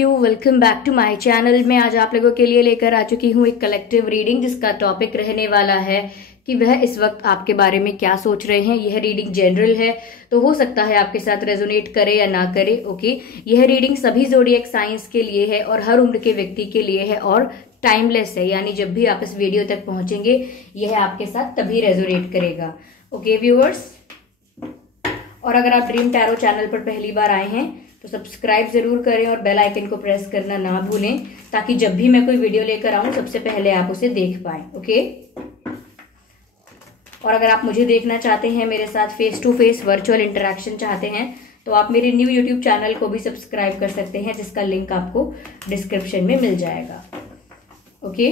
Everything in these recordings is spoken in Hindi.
You, welcome back to my channel. मैं आज आप लोगों के लिए लेकर आ चुकी हूँ एक कलेक्टिव रीडिंग जिसका टॉपिक रहने वाला है कि वह इस वक्त आपके बारे में क्या सोच रहे हैं। यह रीडिंग जनरल है तो हो सकता है आपके साथ रेजोनेट करे या ना करे। ओके, यह रीडिंग सभी ज़ोडिएक साइंस के लिए है और हर उम्र के व्यक्ति के लिए है और टाइमलेस है, यानी जब भी आप इस वीडियो तक पहुंचेंगे यह आपके साथ तभी रेजोनेट करेगा। ओके व्यूअर्स, और अगर आप ड्रीम टैरो चैनल पर पहली बार आए हैं तो सब्सक्राइब जरूर करें और बेल आइकन को प्रेस करना ना भूलें ताकि जब भी मैं कोई वीडियो लेकर आऊं सबसे पहले आप उसे देख पाएं। ओके, और अगर आप मुझे देखना चाहते हैं, मेरे साथ face to face virtual interaction चाहते हैं तो आप मेरे न्यू यूट्यूब चैनल को भी सब्सक्राइब कर सकते हैं जिसका लिंक आपको डिस्क्रिप्शन में मिल जाएगा। ओके,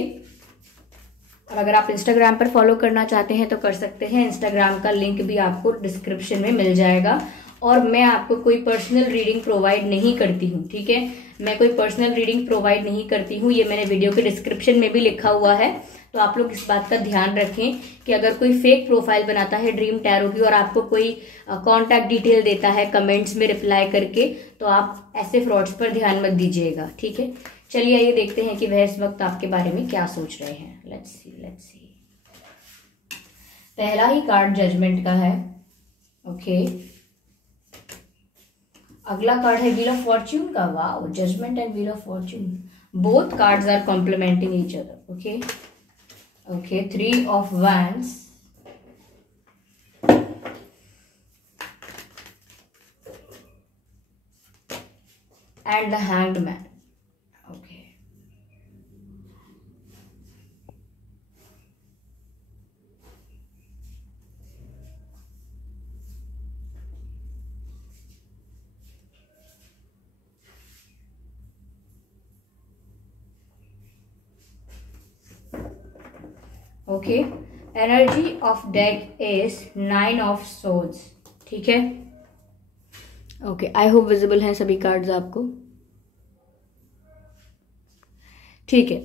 और अगर आप इंस्टाग्राम पर फॉलो करना चाहते हैं तो कर सकते हैं, इंस्टाग्राम का लिंक भी आपको डिस्क्रिप्शन में मिल जाएगा। और मैं आपको कोई पर्सनल रीडिंग प्रोवाइड नहीं करती हूँ, ठीक है, मैं कोई पर्सनल रीडिंग प्रोवाइड नहीं करती हूँ, ये मैंने वीडियो के डिस्क्रिप्शन में भी लिखा हुआ है। तो आप लोग इस बात का ध्यान रखें कि अगर कोई फेक प्रोफाइल बनाता है ड्रीम टैरो की और आपको कोई कॉन्टैक्ट डिटेल देता है कमेंट्स में रिप्लाई करके, तो आप ऐसे फ्रॉड्स पर ध्यान मत दीजिएगा, ठीक है। चलिए आइए देखते हैं कि वह इस वक्त आपके बारे में क्या सोच रहे हैं। Let's see. पहला ही कार्ड जजमेंट का है। ओके, अगला कार्ड है व्हील ऑफ फॉर्च्यून का। Wow, judgement and wheel of fortune, both cards are complementing each other. Okay, three of wands, and the hanged man. Okay, energy of deck is 9 of swords, ठीक है। ओके, आई होप विजिबल हैं सभी कार्ड्स आपको, ठीक है।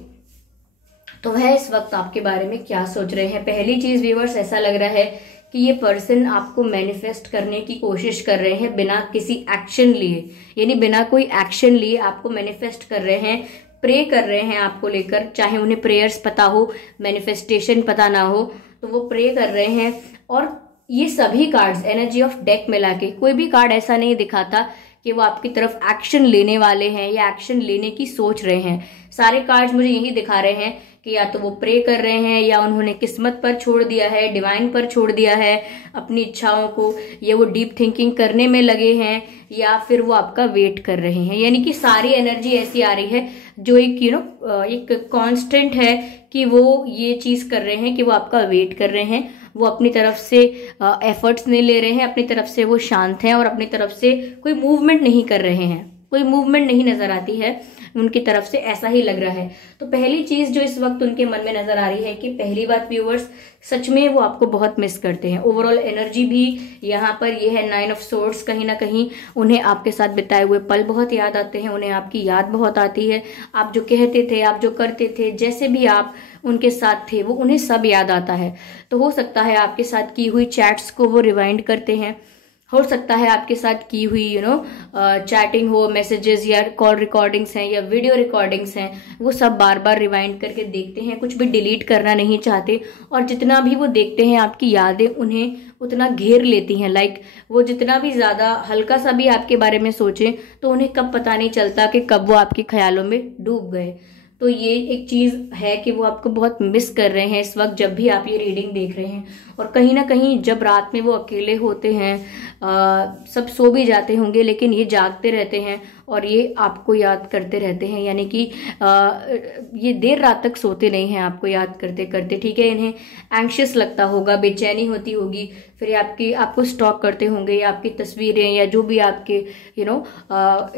तो वह इस वक्त आपके बारे में क्या सोच रहे हैं। पहली चीज व्यूअर्स, ऐसा लग रहा है कि ये पर्सन आपको मैनिफेस्ट करने की कोशिश कर रहे हैं बिना किसी एक्शन लिए, यानी बिना कोई एक्शन लिए आपको मैनिफेस्ट कर रहे हैं, प्रे कर रहे हैं आपको लेकर। चाहे उन्हें प्रेयर्स पता हो, मैनिफेस्टेशन पता ना हो, तो वो प्रे कर रहे हैं। और ये सभी कार्ड्स एनर्जी ऑफ डेक मिला के कोई भी कार्ड ऐसा नहीं दिखाता कि वो आपकी तरफ एक्शन लेने वाले हैं या एक्शन लेने की सोच रहे हैं। सारे कार्ड्स मुझे यही दिखा रहे हैं कि या तो वो प्रे कर रहे हैं या उन्होंने किस्मत पर छोड़ दिया है, डिवाइन पर छोड़ दिया है अपनी इच्छाओं को, या वो डीप थिंकिंग करने में लगे हैं, या फिर वो आपका वेट कर रहे हैं। यानी कि सारी एनर्जी ऐसी आ रही है जो एक एक कांस्टेंट है कि वो ये चीज कर रहे हैं कि वो आपका वेट कर रहे हैं, वो अपनी तरफ से एफर्ट्स नहीं ले रहे हैं, अपनी तरफ से वो शांत हैं और अपनी तरफ से कोई मूवमेंट नहीं कर रहे हैं, कोई मूवमेंट नहीं नजर आती है उनकी तरफ से, ऐसा ही लग रहा है। तो पहली चीज जो इस वक्त उनके मन में नजर आ रही है कि पहली बात व्यूअर्स, सच में वो आपको बहुत मिस करते हैं। ओवरऑल एनर्जी भी यहाँ पर ये है 9 ऑफ सोर्ड्स, कहीं ना कहीं उन्हें आपके साथ बिताए हुए पल बहुत याद आते हैं, उन्हें आपकी याद बहुत आती है। आप जो कहते थे, आप जो करते थे, जैसे भी आप उनके साथ थे, वो उन्हें सब याद आता है। तो हो सकता है आपके साथ की हुई चैट्स को वो रिवाइंड करते हैं, हो सकता है आपके साथ की हुई चैटिंग हो, मैसेजेस या कॉल रिकॉर्डिंग्स हैं या वीडियो रिकॉर्डिंग्स हैं, वो सब बार बार रिवाइंड करके देखते हैं, कुछ भी डिलीट करना नहीं चाहते। और जितना भी वो देखते हैं आपकी यादें उन्हें उतना घेर लेती हैं। लाइक वो जितना भी ज़्यादा हल्का सा भी आपके बारे में सोचें तो उन्हें कब पता नहीं चलता कि कब वो आपके ख्यालों में डूब गए। तो ये एक चीज़ है कि वो आपको बहुत मिस कर रहे हैं इस वक्त जब भी आप ये रीडिंग देख रहे हैं। और कहीं ना कहीं जब रात में वो अकेले होते हैं, सब सो भी जाते होंगे लेकिन ये जागते रहते हैं और ये आपको याद करते रहते हैं, यानी कि ये देर रात तक सोते नहीं हैं आपको याद करते करते, ठीक है। इन्हें एंग्शियस लगता होगा, बेचैनी होती होगी, फिर आपको स्टॉक करते होंगे, या आपकी तस्वीरें या जो भी आपके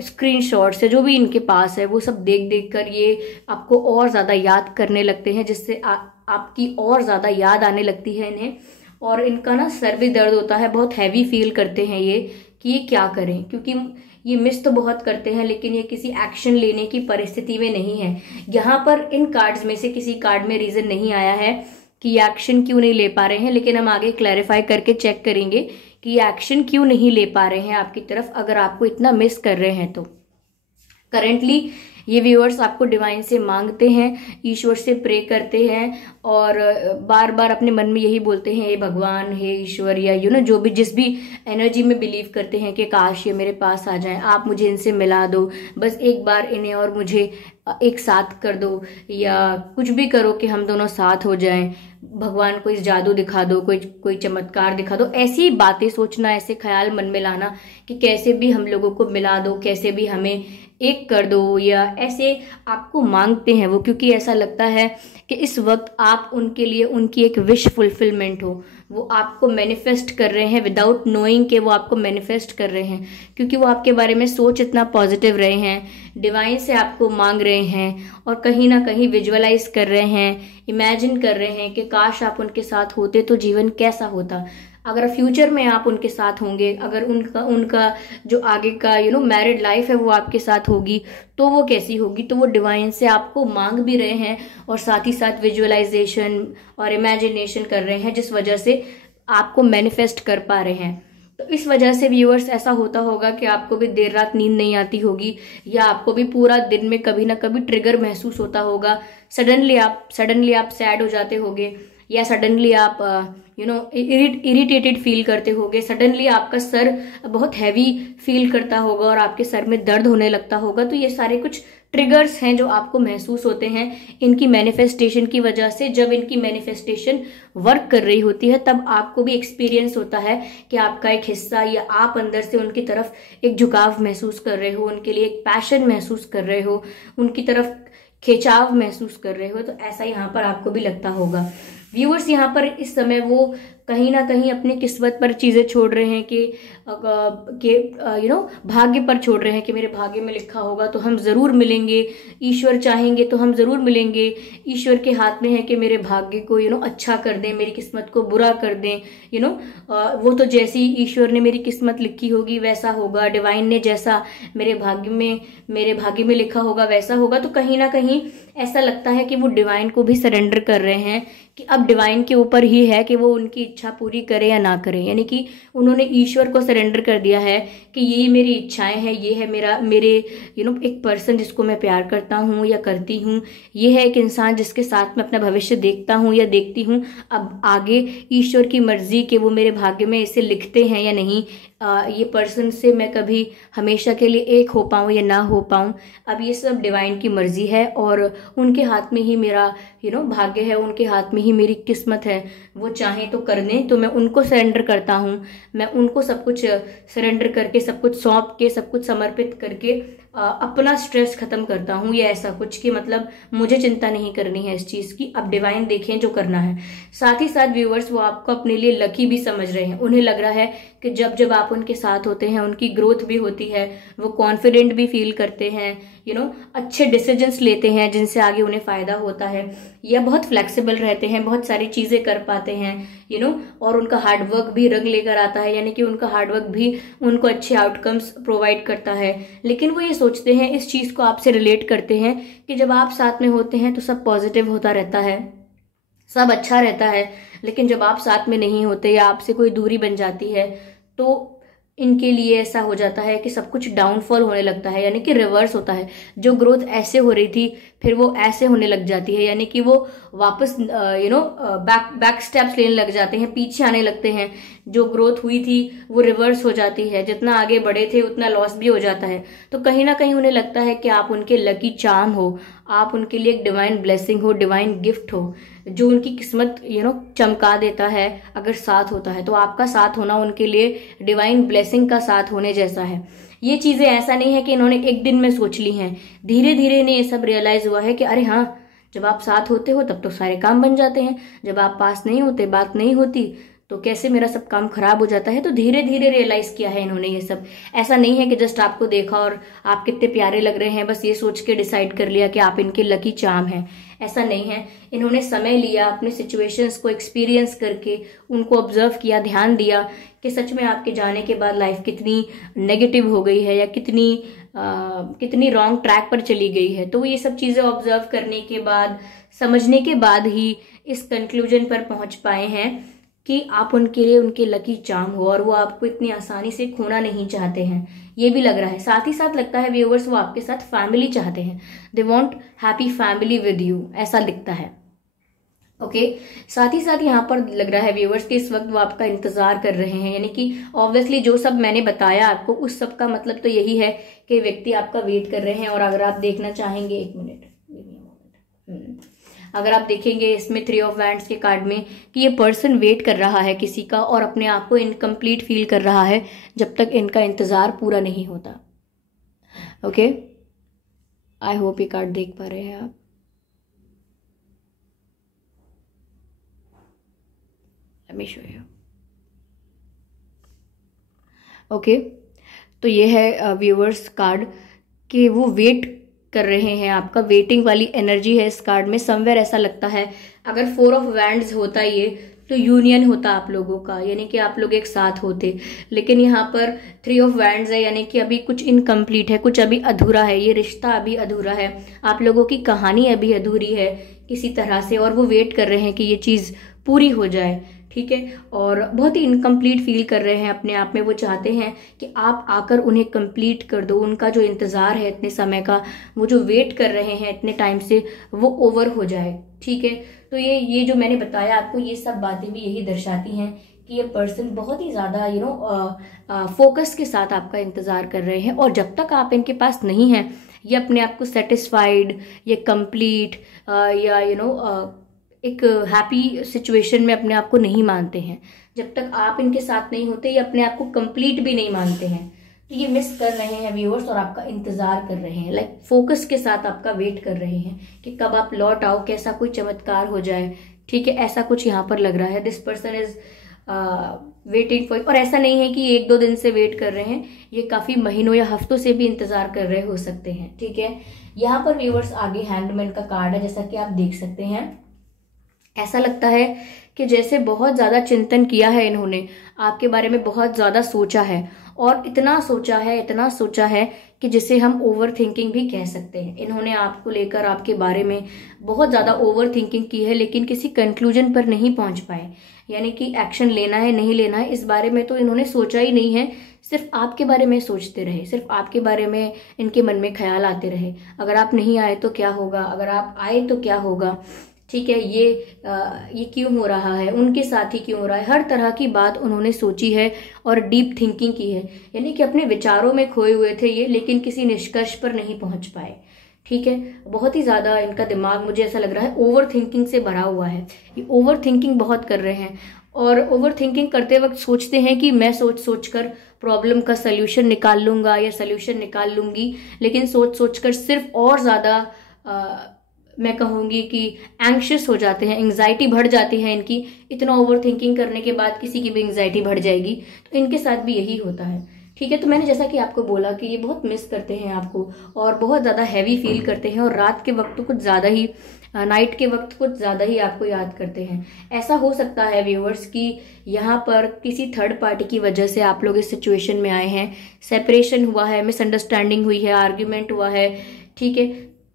स्क्रीनशॉट्स या जो भी इनके पास है वो सब देख देख कर ये आपको और ज़्यादा याद करने लगते हैं, जिससे आपकी और ज़्यादा याद आने लगती है इन्हें। और इनका ना सर भी दर्द होता है, बहुत हैवी फील करते हैं ये कि ये क्या करें, क्योंकि ये मिस तो बहुत करते हैं लेकिन ये किसी एक्शन लेने की परिस्थिति में नहीं है। यहाँ पर इन कार्ड्स में से किसी कार्ड में रीज़न नहीं आया है कि ये एक्शन क्यों नहीं ले पा रहे हैं, लेकिन हम आगे क्लैरिफाई करके चेक करेंगे कि ये एक्शन क्यों नहीं ले पा रहे हैं आपकी तरफ, अगर आपको इतना मिस कर रहे हैं तो। करेंटली ये व्यूअर्स आपको डिवाइन से मांगते हैं, ईश्वर से प्रे करते हैं और बार बार अपने मन में यही बोलते हैं, हे भगवान, हे ईश्वर, या जो भी जिस भी एनर्जी में बिलीव करते हैं कि काश ये मेरे पास आ जाएं, आप मुझे इनसे मिला दो, बस एक बार इन्हें और मुझे एक साथ कर दो, या कुछ भी करो कि हम दोनों साथ हो जाएं, भगवान कोई जादू दिखा दो, कोई चमत्कार दिखा दो। ऐसी बातें सोचना, ऐसे ख्याल मन में लाना कि कैसे भी हम लोगों को मिला दो, कैसे भी हमें एक कर दो, या ऐसे आपको मांगते हैं वो, क्योंकि ऐसा लगता है कि इस वक्त आप उनके लिए उनकी एक विश फुलफिलमेंट हो। वो आपको मैनिफेस्ट कर रहे हैं विदाउट नोइंग कि वो आपको मैनिफेस्ट कर रहे हैं, क्योंकि वो आपके बारे में सोच इतना पॉजिटिव रहे हैं, डिवाइन से आपको मांग रहे हैं और कहीं ना कहीं विजुअलाइज कर रहे हैं, इमेजिन कर रहे हैं कि काश आप उनके साथ होते तो जीवन कैसा होता। अगर फ्यूचर में आप उनके साथ होंगे, अगर उनका जो आगे का मैरिड लाइफ है वो आपके साथ होगी तो वो कैसी होगी। तो वो डिवाइन से आपको मांग भी रहे हैं और साथ ही साथ विजुअलाइजेशन और इमेजिनेशन कर रहे हैं, जिस वजह से आपको मैनिफेस्ट कर पा रहे हैं। तो इस वजह से व्यूअर्स ऐसा होता होगा कि आपको भी देर रात नींद नहीं आती होगी, या आपको भी पूरा दिन में कभी ना कभी ट्रिगर महसूस होता होगा। सडनली आप सैड हो जाते होगे, या सडनली आप इरिटेटेड फील करते होगे, सडनली आपका सर बहुत हैवी फील करता होगा और आपके सर में दर्द होने लगता होगा। तो ये सारे कुछ ट्रिगर्स हैं जो आपको महसूस होते हैं इनकी मैनिफेस्टेशन की वजह से। जब इनकी मैनिफेस्टेशन वर्क कर रही होती है तब आपको भी एक्सपीरियंस होता है कि आपका एक हिस्सा या आप अंदर से उनकी तरफ एक झुकाव महसूस कर रहे हो, उनके लिए एक पैशन महसूस कर रहे हो, उनकी तरफ खिंचाव महसूस कर रहे हो। तो ऐसा यहाँ पर आपको भी लगता होगा। व्यूअर्स यहाँ पर इस समय वो कहीं ना कहीं अपनी किस्मत पर चीज़ें छोड़ रहे हैं कि भाग्य पर छोड़ रहे हैं कि मेरे भाग्य में लिखा होगा तो हम ज़रूर मिलेंगे, ईश्वर चाहेंगे तो हम ज़रूर मिलेंगे, ईश्वर के हाथ में है कि मेरे भाग्य को अच्छा कर दें, मेरी किस्मत को बुरा कर दें। वो तो जैसी ईश्वर ने मेरी किस्मत लिखी होगी वैसा होगा, डिवाइन ने जैसा मेरे भाग्य में लिखा होगा वैसा होगा। तो कहीं ना कहीं ऐसा लगता है कि वो डिवाइन को भी सरेंडर कर रहे हैं कि अब डिवाइन के ऊपर ही है कि वो उनकी इच्छा पूरी करे या ना करे। यानी कि उन्होंने ईश्वर को सरेंडर कर दिया है कि ये मेरी इच्छाएं हैं, ये है मेरे एक पर्सन जिसको मैं प्यार करता हूँ या करती हूँ, ये है एक इंसान जिसके साथ मैं अपना भविष्य देखता हूँ या देखती हूँ। अब आगे ईश्वर की मर्जी कि वो मेरे भाग्य में इसे लिखते हैं या नहीं, ये पर्सन से मैं कभी हमेशा के लिए एक हो पाऊँ या ना हो पाऊँ, अब ये सब डिवाइन की मर्जी है और उनके हाथ में ही मेरा भाग्य है, उनके हाथ में ही मेरी किस्मत है। वो चाहें तो कर दें, तो मैं उनको सरेंडर करता हूँ, मैं उनको सब कुछ सरेंडर करके, सब कुछ सौंप के, सब कुछ समर्पित करके अपना स्ट्रेस खत्म करता हूँ, या ऐसा कुछ कि मतलब मुझे चिंता नहीं करनी है इस चीज़ की, अब डिवाइन देखें जो करना है। साथ ही साथ व्यूअर्स वो आपको अपने लिए लकी भी समझ रहे हैं। उन्हें लग रहा है कि जब आप उनके साथ होते हैं उनकी ग्रोथ भी होती है, वो कॉन्फिडेंट भी फील करते हैं, अच्छे डिसीजंस लेते हैं जिनसे आगे उन्हें फायदा होता है, या बहुत फ्लेक्सिबल रहते हैं, बहुत सारी चीज़ें कर पाते हैं, और उनका हार्डवर्क भी रंग लेकर आता है, यानी कि उनका हार्डवर्क भी उनको अच्छे आउटकम्स प्रोवाइड करता है। लेकिन वो ये सोचते हैं, इस चीज़ को आपसे रिलेट करते हैं कि जब आप साथ में होते हैं तो सब पॉजिटिव होता रहता है, सब अच्छा रहता है, लेकिन जब आप साथ में नहीं होते या आपसे कोई दूरी बन जाती है तो इनके लिए ऐसा हो जाता है कि सब कुछ डाउनफॉल होने लगता है, यानी कि रिवर्स होता है। जो ग्रोथ ऐसे हो रही थी फिर वो ऐसे होने लग जाती है, यानी कि वो वापस बैक स्टेप्स लेने लग जाते हैं, पीछे आने लगते हैं। जो ग्रोथ हुई थी वो रिवर्स हो जाती है, जितना आगे बढ़े थे उतना लॉस भी हो जाता है। तो कहीं ना कहीं उन्हें लगता है कि आप उनके लकी चार्म हो, आप उनके लिए एक डिवाइन ब्लेसिंग हो, डिवाइन गिफ्ट हो, जो उनकी किस्मत चमका देता है अगर साथ होता है। तो आपका साथ होना उनके लिए डिवाइन ब्लेसिंग का साथ होने जैसा है। ये चीजें ऐसा नहीं है कि इन्होंने एक दिन में सोच ली हैं, धीरे धीरे इन्हें ये सब रियलाइज हुआ है कि अरे हाँ, जब आप साथ होते हो तब तो सारे काम बन जाते हैं, जब आप पास नहीं होते, बात नहीं होती, तो कैसे मेरा सब काम खराब हो जाता है। तो धीरे धीरे रियलाइज किया है इन्होंने ये सब। ऐसा नहीं है कि जस्ट आपको देखा और आप कितने प्यारे लग रहे हैं बस ये सोच के डिसाइड कर लिया कि आप इनके लकी चार्म हैं, ऐसा नहीं है। इन्होंने समय लिया, अपने सिचुएशंस को एक्सपीरियंस करके उनको ऑब्जर्व किया, ध्यान दिया कि सच में आपके जाने के बाद लाइफ कितनी नेगेटिव हो गई है या कितनी रॉन्ग ट्रैक पर चली गई है। तो ये सब चीज़ें ऑब्जर्व करने के बाद, समझने के बाद ही इस कंक्लूजन पर पहुंच पाए हैं कि आप उनके लिए उनके लकी चार्म हो और वो आपको इतनी आसानी से खोना नहीं चाहते हैं, ये भी लग रहा है। साथ ही साथ लगता है व्यूअर्स वो आपके साथ फैमिली चाहते हैं, they want happy family with you, ऐसा दिखता है। ओके साथ ही साथ यहाँ पर लग रहा है व्यूअर्स कि इस वक्त वो आपका इंतजार कर रहे हैं, यानी कि ऑब्वियसली जो सब मैंने बताया आपको उस सब का मतलब तो यही है कि व्यक्ति आपका वेट कर रहे हैं। और अगर आप देखना चाहेंगे, एक मिनट, अगर आप देखेंगे इसमें 3 ऑफ वैंड्स के कार्ड में कि ये पर्सन वेट कर रहा है किसी का और अपने आप को इनकम्प्लीट फील कर रहा है जब तक इनका इंतजार पूरा नहीं होता। ओके आई होप ये कार्ड देख पा रहे हैं आप। Let me show you. Okay तो ये है व्यूअर्स कार्ड कि वो वेट कर रहे हैं, आपका वेटिंग वाली एनर्जी है इस कार्ड में। समवेयर ऐसा लगता है अगर 4 ऑफ वैंड्स होता ये तो यूनियन होता आप लोगों का, यानी कि आप लोग एक साथ होते, लेकिन यहाँ पर 3 ऑफ वैंड्स है, यानी कि अभी कुछ इनकम्प्लीट है, कुछ अभी अधूरा है, ये रिश्ता अभी अधूरा है, आप लोगों की कहानी अभी अधूरी है किसी तरह से, और वो वेट कर रहे हैं कि ये चीज़ पूरी हो जाए। ठीक है, और बहुत ही इनकम्प्लीट फील कर रहे हैं अपने आप में। वो चाहते हैं कि आप आकर उन्हें कंप्लीट कर दो, उनका जो इंतज़ार है इतने समय का, वो जो वेट कर रहे हैं इतने टाइम से, वो ओवर हो जाए। ठीक है, तो ये जो मैंने बताया आपको, ये सब बातें भी यही दर्शाती हैं कि ये पर्सन बहुत ही ज़्यादा फोकस के साथ आपका इंतज़ार कर रहे हैं, और जब तक आप इनके पास नहीं हैं, ये अपने आप को सेटिस्फाइड या कंप्लीट या एक हैप्पी सिचुएशन में अपने आप को नहीं मानते हैं। जब तक आप इनके साथ नहीं होते ये अपने आप को कंप्लीट भी नहीं मानते हैं। तो ये मिस कर रहे हैं व्यूअर्स और आपका इंतजार कर रहे हैं, लाइक फोकस के साथ आपका वेट कर रहे हैं कि कब आप लौट आओ, कैसा कोई चमत्कार हो जाए। ठीक है, ऐसा कुछ यहाँ पर लग रहा है। This person is waiting for, और ऐसा नहीं है कि 1-2 दिन से वेट कर रहे हैं, ये काफी महीनों या हफ्तों से भी इंतजार कर रहे हो सकते हैं। ठीक है, यहाँ पर व्यूअर्स आगे हैंगमैन का कार्ड है, जैसा कि आप देख सकते हैं। ऐसा लगता है कि जैसे बहुत ज़्यादा चिंतन किया है इन्होंने, आपके बारे में बहुत ज़्यादा सोचा है, और इतना सोचा है कि जिसे हम ओवर थिंकिंग भी कह सकते हैं। इन्होंने आपको लेकर, आपके बारे में बहुत ज़्यादा ओवर थिंकिंग की है, लेकिन किसी कंक्लूजन पर नहीं पहुंच पाए, यानी कि एक्शन लेना है नहीं लेना है इस बारे में तो इन्होंने सोचा ही नहीं है। सिर्फ आपके बारे में सोचते रहे, सिर्फ आपके बारे में इनके मन में ख्याल आते रहे, अगर आप नहीं आए तो क्या होगा, अगर आप आए तो क्या होगा। ठीक है, ये क्यों हो रहा है, उनके साथ ही क्यों हो रहा है, हर तरह की बात उन्होंने सोची है और डीप थिंकिंग की है, यानी कि अपने विचारों में खोए हुए थे ये, लेकिन किसी निष्कर्ष पर नहीं पहुंच पाए। ठीक है, बहुत ही ज़्यादा इनका दिमाग, मुझे ऐसा लग रहा है, ओवर थिंकिंग से भरा हुआ है। ये ओवर थिंकिंग बहुत कर रहे हैं, और ओवर थिंकिंग करते वक्त सोचते हैं कि मैं सोच कर प्रॉब्लम का सल्यूशन निकाल लूँगा या सल्यूशन निकाल लूँगी, लेकिन सोच कर सिर्फ और ज़्यादा मैं कहूँगी कि एंग्शियस हो जाते हैं, एंग्जाइटी बढ़ जाती है इनकी। इतना ओवर थिंकिंग करने के बाद किसी की भी एंग्जाइटी बढ़ जाएगी, तो इनके साथ भी यही होता है। ठीक है, तो मैंने जैसा कि आपको बोला कि ये बहुत मिस करते हैं आपको, और बहुत ज़्यादा हैवी फील करते हैं, और रात के वक्त तो कुछ ज़्यादा ही, नाइट के वक्त कुछ ज़्यादा ही आपको याद करते हैं। ऐसा हो सकता है व्यूअर्स कि यहाँ पर किसी थर्ड पार्टी की वजह से आप लोग इस सिचुएशन में आए हैं, सेपरेशन हुआ है, मिसअंडरस्टैंडिंग हुई है, आर्ग्यूमेंट हुआ है। ठीक है,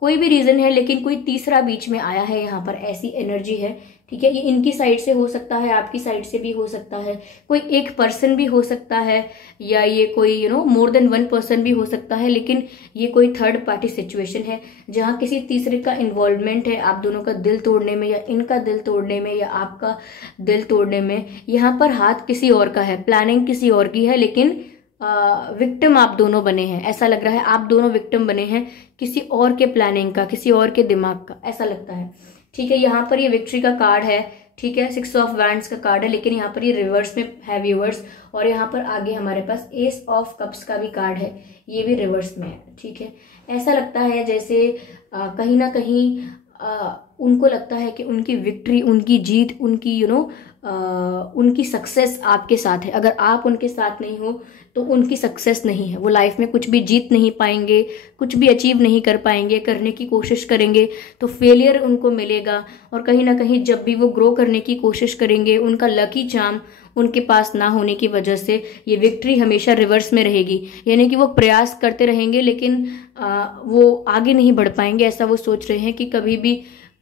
कोई भी रीजन है, लेकिन कोई तीसरा बीच में आया है, यहाँ पर ऐसी एनर्जी है। ठीक है, ये इनकी साइड से हो सकता है, आपकी साइड से भी हो सकता है, कोई एक पर्सन भी हो सकता है, या ये कोई मोर देन 1 पर्सन भी हो सकता है, लेकिन ये कोई थर्ड पार्टी सिचुएशन है जहाँ किसी तीसरे का इन्वॉल्वमेंट है आप दोनों का दिल तोड़ने में, या इनका दिल तोड़ने में, या आपका दिल तोड़ने में। यहाँ पर हाथ किसी और का है, प्लानिंग किसी और की है, लेकिन विक्टिम आप दोनों बने हैं। ऐसा लग रहा है आप दोनों विक्टिम बने हैं किसी और के प्लानिंग का, किसी और के दिमाग का, ऐसा लगता है। ठीक है, यहाँ पर ये विक्ट्री का कार्ड है। ठीक है, 6 ऑफ वैंड्स का कार्ड है, लेकिन यहाँ पर ये रिवर्स में है व्यूअर्स, और यहाँ पर आगे हमारे पास एस ऑफ कप्स का भी कार्ड है, ये भी रिवर्स में है। ठीक है, ऐसा लगता है जैसे कहीं ना कहीं उनको लगता है कि उनकी विक्ट्री, उनकी जीत, उनकी उनकी सक्सेस आपके साथ है। अगर आप उनके साथ नहीं हो तो उनकी सक्सेस नहीं है, वो लाइफ में कुछ भी जीत नहीं पाएंगे, कुछ भी अचीव नहीं कर पाएंगे, करने की कोशिश करेंगे तो फेलियर उनको मिलेगा, और कहीं ना कहीं जब भी वो ग्रो करने की कोशिश करेंगे, उनका लकी चार्म उनके पास ना होने की वजह से ये विक्ट्री हमेशा रिवर्स में रहेगी, यानी कि वो प्रयास करते रहेंगे लेकिन वो आगे नहीं बढ़ पाएंगे। ऐसा वो सोच रहे हैं कि कभी भी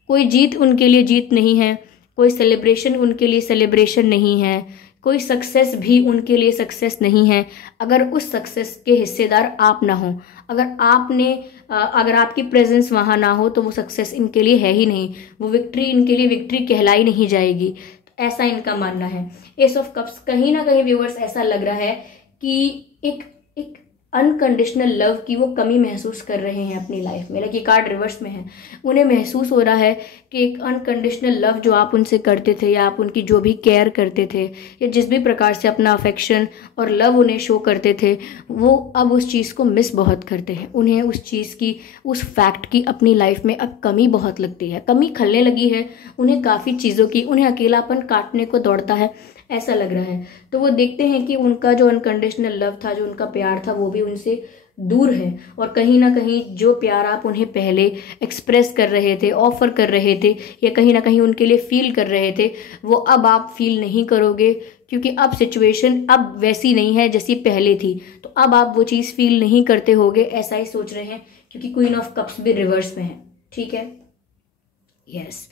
कोई जीत उनके लिए जीत नहीं है, कोई सेलिब्रेशन उनके लिए सेलिब्रेशन नहीं है, कोई सक्सेस भी उनके लिए सक्सेस नहीं है अगर उस सक्सेस के हिस्सेदार आप ना हो। अगर आपकी प्रेजेंस वहाँ ना हो तो वो सक्सेस इनके लिए है ही नहीं, वो विक्ट्री इनके लिए विक्ट्री कहलाई नहीं जाएगी। तो ऐसा इनका मानना है। एस ऑफ कप्स, कहीं ना कहीं व्यूअर्स ऐसा लग रहा है कि एक अनकंडीशनल लव की वो कमी महसूस कर रहे हैं अपनी लाइफ में। लाइक ये कार्ड रिवर्स में है, उन्हें महसूस हो रहा है कि एक अनकंडीशनल लव जो आप उनसे करते थे या आप उनकी जो भी केयर करते थे या जिस भी प्रकार से अपना अफेक्शन और लव उन्हें शो करते थे, वो अब उस चीज़ को मिस बहुत करते हैं। उन्हें उस चीज़ की, उस फैक्ट की अपनी लाइफ में अब कमी बहुत लगती है, कमी खलने लगी है उन्हें काफ़ी चीज़ों की। उन्हें अकेलापन काटने को दौड़ता है, ऐसा लग रहा है। तो वो देखते हैं कि उनका जो अनकंडीशनल लव था, जो उनका प्यार था, वो भी उनसे दूर है। और कहीं ना कहीं जो प्यार आप उन्हें पहले एक्सप्रेस कर रहे थे, ऑफर कर रहे थे या कहीं ना कहीं उनके लिए फील कर रहे थे, वो अब आप फील नहीं करोगे, क्योंकि अब सिचुएशन अब वैसी नहीं है जैसी पहले थी। तो अब आप वो चीज़ फील नहीं करते होगे, ऐसा ही सोच रहे हैं, क्योंकि क्वीन ऑफ कप्स भी रिवर्स में है। ठीक है, यस।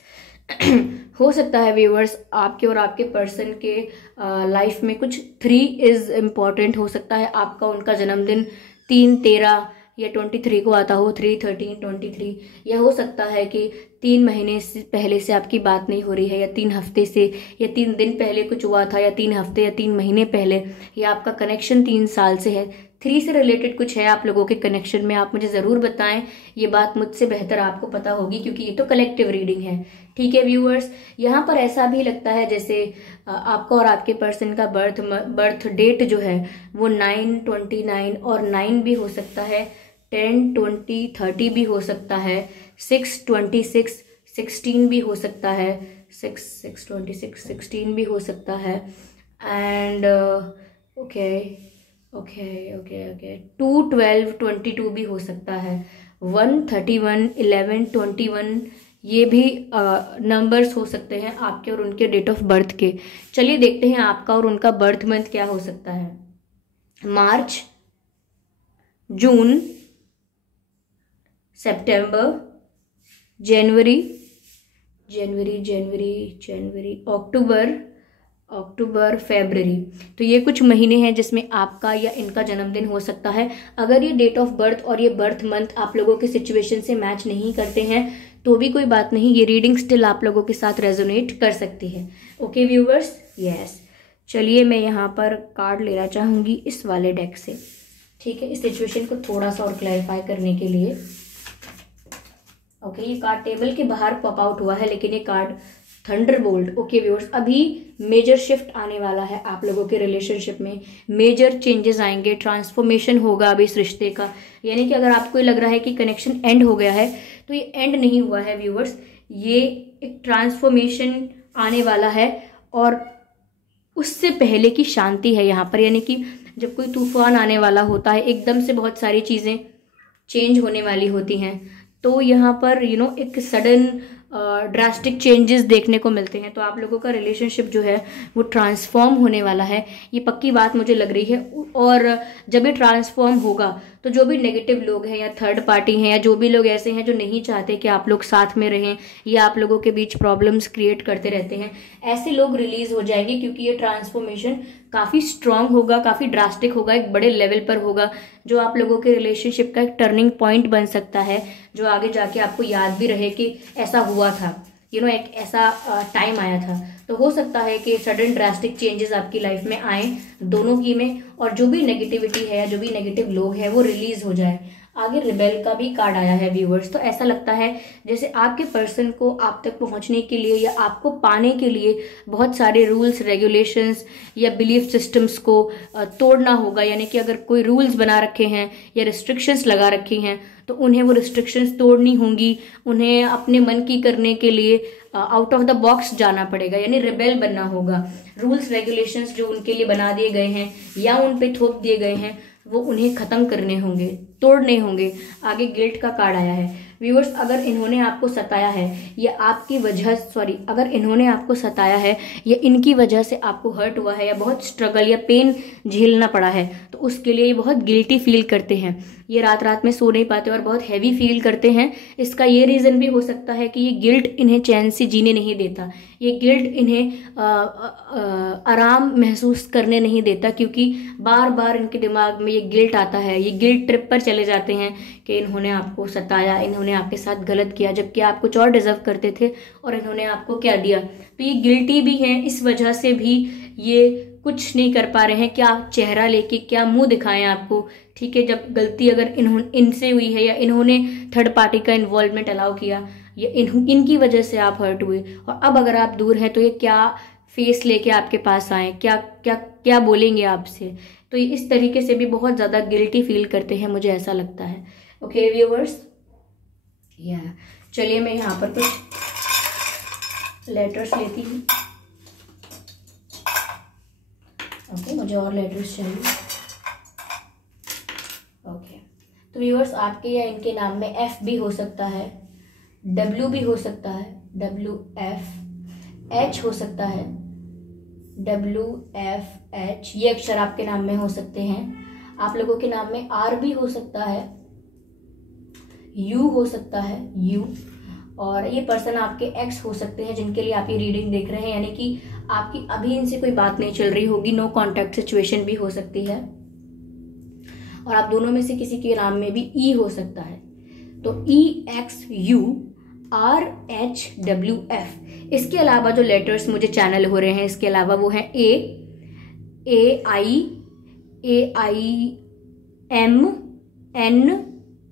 हो सकता है व्यूअर्स आपके और आपके पर्सन के लाइफ में कुछ 3 इज इम्पॉर्टेंट हो सकता है। आपका उनका जन्मदिन 3/13 या 23 को आता हो, 3/13/23, या हो सकता है कि 3 महीने से पहले से आपकी बात नहीं हो रही है, या 3 हफ्ते से, या 3 दिन पहले कुछ हुआ था, या 3 हफ्ते या 3 महीने पहले, या आपका कनेक्शन 3 साल से है। 3 से रिलेटेड कुछ है आप लोगों के कनेक्शन में, आप मुझे ज़रूर बताएं। ये बात मुझसे बेहतर आपको पता होगी, क्योंकि ये तो कलेक्टिव रीडिंग है। ठीक है व्यूअर्स, यहाँ पर ऐसा भी लगता है जैसे आपका और आपके पर्सन का बर्थ डेट जो है वो 9/29 और 9 भी हो सकता है, 10/20/30 भी हो सकता है, 6/26/16 भी हो सकता है, 6/26/16 भी हो सकता है, एंड ओके 2/12/22 भी हो सकता है, 1/31/11/21, ये भी नंबर्स हो सकते हैं आपके और उनके डेट ऑफ बर्थ के। चलिए देखते हैं आपका और उनका बर्थ मंथ क्या हो सकता है। मार्च, जून, सितंबर, जनवरी, अक्टूबर, फरवरी। तो ये कुछ महीने हैं जिसमें आपका या इनका जन्मदिन हो सकता है। अगर ये डेट ऑफ बर्थ और ये बर्थ मंथ आप लोगों के सिचुएशन से मैच नहीं करते हैं तो भी कोई बात नहीं, ये रीडिंग स्टिल आप लोगों के साथ रेजोनेट कर सकती है। Okay viewers, yes. चलिए मैं यहाँ पर कार्ड लेना चाहूँगी इस वाले डेक से। ठीक है, इस सिचुएशन को थोड़ा सा और क्लैरिफाई करने के लिए। ओके, ये कार्ड टेबल के बाहर पॉप आउट हुआ है, लेकिन ये कार्ड थंडरबोल्ट। ओके व्यूअर्स, अभी मेजर शिफ्ट आने वाला है आप लोगों के रिलेशनशिप में, मेजर चेंजेस आएंगे, ट्रांसफॉर्मेशन होगा अभी इस रिश्ते का। यानी कि अगर आपको लग रहा है कि कनेक्शन एंड हो गया है, तो ये एंड नहीं हुआ है व्यूअर्स, ये एक ट्रांसफॉर्मेशन आने वाला है और उससे पहले की शांति है यहाँ पर। यानी कि जब कोई तूफान आने वाला होता है, एकदम से बहुत सारी चीज़ें चेंज होने वाली होती हैं, तो यहाँ पर एक सडन ड्रास्टिक चेंजेस देखने को मिलते हैं। तो आप लोगों का रिलेशनशिप जो है वो ट्रांसफॉर्म होने वाला है, ये पक्की बात मुझे लग रही है। और जब ये ट्रांसफॉर्म होगा तो जो भी नेगेटिव लोग हैं या थर्ड पार्टी हैं या जो भी लोग ऐसे हैं जो नहीं चाहते कि आप लोग साथ में रहें या आप लोगों के बीच प्रॉब्लम्स क्रिएट करते रहते हैं, ऐसे लोग रिलीज हो जाएंगे, क्योंकि ये ट्रांसफॉर्मेशन काफ़ी स्ट्रांग होगा, काफ़ी ड्रास्टिक होगा, एक बड़े लेवल पर होगा, जो आप लोगों के रिलेशनशिप का एक टर्निंग पॉइंट बन सकता है, जो आगे जाके आपको याद भी रहे कि ऐसा हुआ था, एक ऐसा टाइम आया था। तो हो सकता है कि सडन ड्रास्टिक चेंजेस आपकी लाइफ में आए दोनों की में, और जो भी नेगेटिविटी है या जो भी नेगेटिव लोग हैं वो रिलीज हो जाए। आगे रिबेल का भी कार्ड आया है व्यूवर्स, तो ऐसा लगता है जैसे आपके पर्सन को आप तक पहुंचने के लिए या आपको पाने के लिए बहुत सारे रूल्स, रेगुलेशंस या बिलीफ सिस्टम्स को तोड़ना होगा। यानी कि अगर कोई रूल्स बना रखे हैं या रिस्ट्रिक्शंस लगा रखी हैं तो उन्हें वो रिस्ट्रिक्शंस तोड़नी होंगी, उन्हें अपने मन की करने के लिए आउट ऑफ द बॉक्स जाना पड़ेगा, यानी रिबेल बनना होगा। रूल्स रेगुलेशंस जो उनके लिए बना दिए गए हैं या उन पे थोप दिए गए हैं वो उन्हें खत्म करने होंगे, तोड़ने होंगे। आगे गिल्ट का कार्ड आया है। व्यूअर्स, अगर इन्होंने आपको सताया है या आपकी वजह अगर इन्होंने आपको सताया है या इनकी वजह से आपको हर्ट हुआ है या बहुत स्ट्रगल या पेन झेलना पड़ा है, तो उसके लिए ये बहुत गिल्टी फील करते हैं। ये रात रात में सो नहीं पाते और बहुत हैवी फील करते हैं। इसका ये रीज़न भी हो सकता है कि ये गिल्ट इन्हें चैन से जीने नहीं देता, ये गिल्ट इन्हें आराम महसूस करने नहीं देता, क्योंकि बार बार इनके दिमाग में ये गिल्ट आता है। ये गिल्ट ट्रिप पर चले जाते हैं कि इन्होंने आपको सताया, इन्होंने आपके साथ गलत किया, जबकि आप कुछ और डिजर्व करते थे और इन्होंने आपको क्या दिया। तो ये गिल्टी भी हैं, इस वजह से भी ये कुछ नहीं कर पा रहे हैं। क्या चेहरा लेके क्या मुंह दिखाएं आपको, ठीक है। जब गलती अगर इनसे हुई है या इन्होंने थर्ड पार्टी का इन्वॉल्वमेंट अलाउ किया या इनकी वजह से आप हर्ट हुए, और अब अगर आप दूर हैं तो ये क्या फेस लेके आपके पास आए, क्या क्या क्या बोलेंगे आपसे। तो ये इस तरीके से भी बहुत ज़्यादा गिल्टी फील करते हैं, मुझे ऐसा लगता है। ओके व्यूअर्स, या चलिए मैं यहाँ पर कुछ लेटर्स लेती हूँ। ओके, मुझे और लेटर्स चाहिए। ओके, तो व्यूअर्स, आपके या इनके नाम में एफ भी हो सकता है, डब्ल्यू भी हो सकता है, WF, एच हो सकता है, WFH, ये अक्षर आपके नाम में हो सकते हैं। आप लोगों के नाम में आर भी हो सकता है, यू हो सकता है, यू। और ये पर्सन आपके एक्स हो सकते हैं जिनके लिए आप ये रीडिंग देख रहे हैं, यानी कि आपकी अभी इनसे कोई बात नहीं चल रही होगी, नो कांटेक्ट सिचुएशन भी हो सकती है। और आप दोनों में से किसी के नाम में भी ई हो सकता है। तो EXURHWF। इसके अलावा जो लेटर्स मुझे चैनल हो रहे हैं इसके अलावा वो है AI,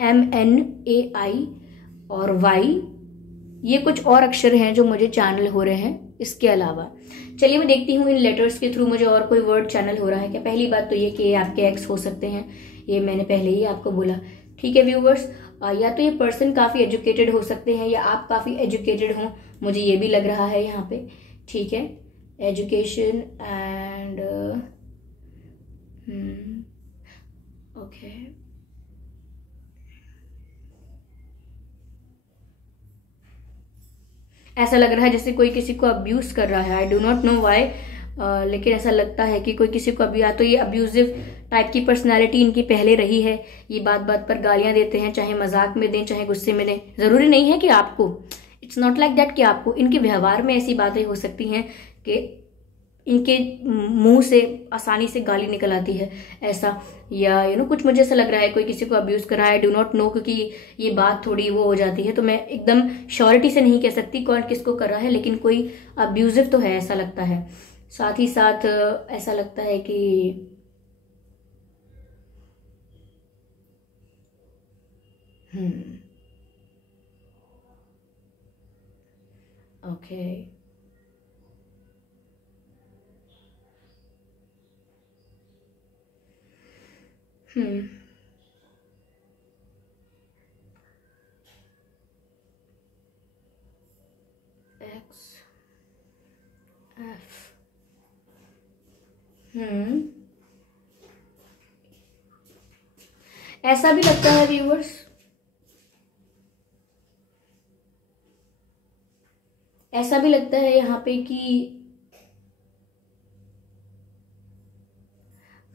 MNAI और Y। ये कुछ और अक्षर हैं जो मुझे चैनल हो रहे हैं इसके अलावा। चलिए मैं देखती हूँ इन लेटर्स के थ्रू मुझे और कोई वर्ड चैनल हो रहा है क्या। पहली बात तो ये कि आपके एक्स हो सकते हैं, ये मैंने पहले ही आपको बोला, ठीक है व्यूवर्स। या तो ये पर्सन काफ़ी एजुकेटेड हो सकते हैं या आप काफ़ी एजुकेटेड हों, मुझे ये भी लग रहा है यहाँ पे, ठीक है। एजुकेशन एंड ओके, ऐसा लग रहा है जैसे कोई किसी को अब्यूज कर रहा है। I do not know why, लेकिन ऐसा लगता है कि कोई किसी को अभी, या तो ये अब्यूजिव टाइप की पर्सनालिटी इनकी पहले रही है। ये बात बात पर गालियां देते हैं, चाहे मजाक में दें चाहे गुस्से में दें। जरूरी नहीं है कि आपको, इट्स नॉट लाइक दैट कि आपको, इनके व्यवहार में ऐसी बातें हो सकती हैं कि इनके मुंह से आसानी से गाली निकल आती है ऐसा, या कुछ मुझे ऐसा लग रहा है कोई किसी को अब्यूज कर रहा है। आई डू नॉट नो, क्योंकि ये बात थोड़ी वो हो जाती है, तो मैं एकदम श्योरिटी से नहीं कह सकती कौन किसको कर रहा है, लेकिन कोई अब्यूजिव तो है ऐसा लगता है। साथ ही साथ ऐसा लगता है कि ओके, एक्स एफ, ऐसा भी लगता है व्यूअर्स, ऐसा भी लगता है यहाँ पे कि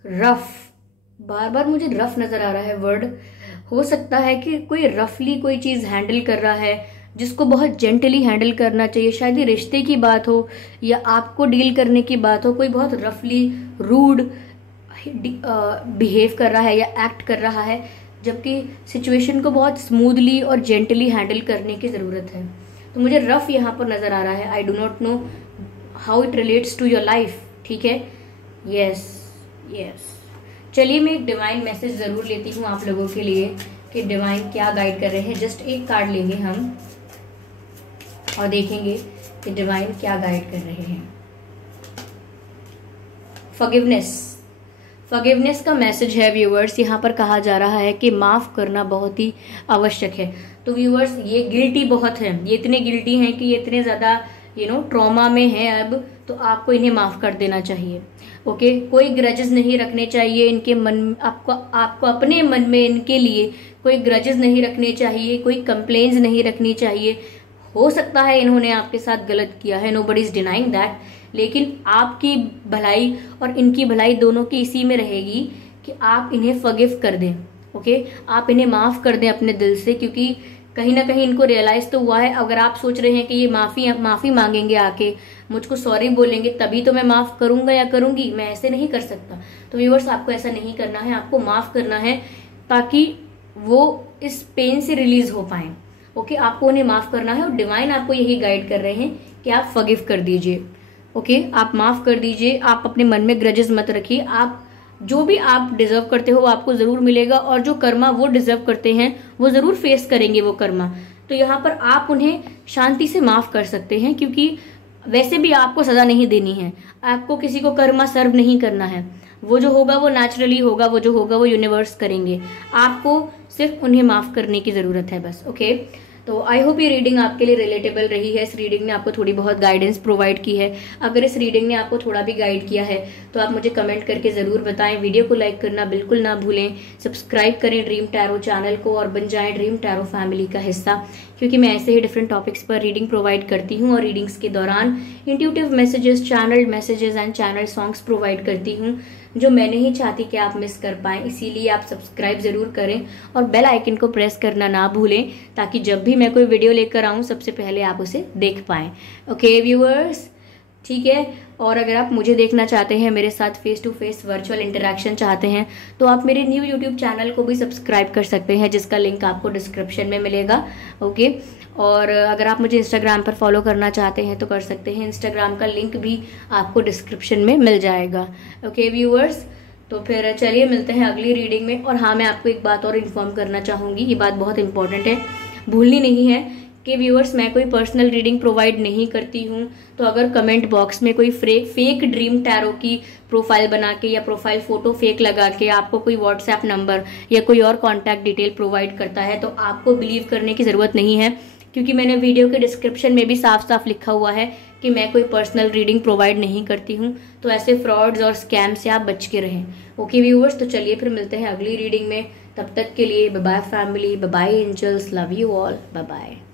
रफ, बार बार मुझे रफ नजर आ रहा है वर्ड। हो सकता है कि कोई रफली कोई चीज हैंडल कर रहा है जिसको बहुत जेंटली हैंडल करना चाहिए। शायद ये रिश्ते की बात हो या आपको डील करने की बात हो, कोई बहुत रफली रूड बिहेव कर रहा है या एक्ट कर रहा है, जबकि सिचुएशन को बहुत स्मूथली और जेंटली हैंडल करने की ज़रूरत है। तो मुझे रफ यहाँ पर नज़र आ रहा है। I do not know how it relates to your life, ठीक है। यस यस, चलिए मैं एक डिवाइन मैसेज ज़रूर लेती हूँ आप लोगों के लिए कि डिवाइन क्या गाइड कर रहे हैं। जस्ट एक कार्ड लेंगे हम और देखेंगे कि डिवाइन क्या गाइड कर रहे हैं। फॉरगिवनेस का मैसेज है व्यूअर्स। यहाँ पर कहा जा रहा है कि माफ़ करना बहुत ही आवश्यक है। तो व्यूअर्स, ये गिल्टी बहुत है, ये इतने गिल्टी हैं कि ये इतने ज़्यादा ट्रॉमा में है अब, तो आपको इन्हें माफ कर देना चाहिए। ओके, कोई ग्रजेस नहीं रखने चाहिए इनके मन, आपको अपने मन में इनके लिए कोई ग्रजेस नहीं रखने चाहिए, कोई कंप्लेन्स नहीं रखनी चाहिए। हो सकता है इन्होंने आपके साथ गलत किया है, नोबडी इज डिनाइंग दैट, लेकिन आपकी भलाई और इनकी भलाई दोनों की इसी में रहेगी कि आप इन्हें फॉरगिव कर दें। ओके, आप इन्हें माफ कर दें अपने दिल से, क्योंकि कहीं ना कहीं इनको रियलाइज तो हुआ है। अगर आप सोच रहे हैं कि ये माफी मांगेंगे, आके मुझको सॉरी बोलेंगे तभी तो मैं माफ करूंगा या करूंगी, मैं ऐसे नहीं कर सकता। तो व्यूअर्स, आपको ऐसा नहीं करना है, आपको माफ करना है ताकि वो इस पेन से रिलीज हो पाए। ओके, आपको उन्हें माफ करना है और डिवाइन आपको यही गाइड कर रहे हैं कि आप फॉरगिव कर दीजिए। ओके, आप माफ कर दीजिए, आप अपने मन में ग्रजेस मत रखिए। आप जो भी आप डिजर्व करते हो वो आपको जरूर मिलेगा, और जो कर्मा वो डिजर्व करते हैं वो जरूर फेस करेंगे वो कर्मा। तो यहाँ पर आप उन्हें शांति से माफ कर सकते हैं, क्योंकि वैसे भी आपको सजा नहीं देनी है, आपको किसी को कर्मा सर्व नहीं करना है। वो जो होगा वो नेचुरली होगा, वो जो होगा वो यूनिवर्स करेंगे, आपको सिर्फ उन्हें माफ करने की जरूरत है बस। ओके, तो आई होप ये रीडिंग आपके लिए रिलेटेबल रही है। इस रीडिंग ने आपको थोड़ी बहुत गाइडेंस प्रोवाइड की है। अगर इस रीडिंग ने आपको थोड़ा भी गाइड किया है तो आप मुझे कमेंट करके ज़रूर बताएं। वीडियो को लाइक करना बिल्कुल ना भूलें। सब्सक्राइब करें ड्रीम टैरो चैनल को और बन जाएं ड्रीम टैरो फैमिली का हिस्सा, क्योंकि मैं ऐसे ही डिफरेंट टॉपिक्स पर रीडिंग प्रोवाइड करती हूँ और रीडिंग्स के दौरान intuitive messages, channel messages and channel songs provide करती हूँ जो मैं नहीं चाहती कि आप मिस कर पाएं। इसीलिए आप सब्सक्राइब जरूर करें और बेल आइकन को प्रेस करना ना भूलें, ताकि जब भी मैं कोई वीडियो लेकर आऊँ सबसे पहले आप उसे देख पाएं। ओके व्यूअर्स, ठीक है। और अगर आप मुझे देखना चाहते हैं, मेरे साथ face to face virtual interaction चाहते हैं, तो आप मेरे न्यू यूट्यूब चैनल को भी सब्सक्राइब कर सकते हैं, जिसका लिंक आपको डिस्क्रिप्शन में मिलेगा। ओके, और अगर आप मुझे इंस्टाग्राम पर फॉलो करना चाहते हैं तो कर सकते हैं, इंस्टाग्राम का लिंक भी आपको डिस्क्रिप्शन में मिल जाएगा। ओके व्यूअर्स, तो फिर चलिए मिलते हैं अगली रीडिंग में। और हाँ, मैं आपको एक बात और इन्फॉर्म करना चाहूँगी, ये बात बहुत इंपॉर्टेंट है, भूलनी नहीं है कि व्यूअर्स मैं कोई पर्सनल रीडिंग प्रोवाइड नहीं करती हूँ। तो अगर कमेंट बॉक्स में कोई फेक ड्रीम टैरो की प्रोफाइल बना के या प्रोफाइल फोटो फेक लगा के आपको कोई व्हाट्सएप नंबर या कोई और कॉन्टैक्ट डिटेल प्रोवाइड करता है, तो आपको बिलीव करने की ज़रूरत नहीं है, क्योंकि मैंने वीडियो के डिस्क्रिप्शन में भी साफ साफ लिखा हुआ है कि मैं कोई पर्सनल रीडिंग प्रोवाइड नहीं करती हूँ। तो ऐसे फ्रॉड्स और स्कैम से आप बच के रहें। ओके व्यूअर्स, तो चलिए फिर मिलते हैं अगली रीडिंग में। तब तक के लिए bye bye family, bye bye angels, love you all, bye bye.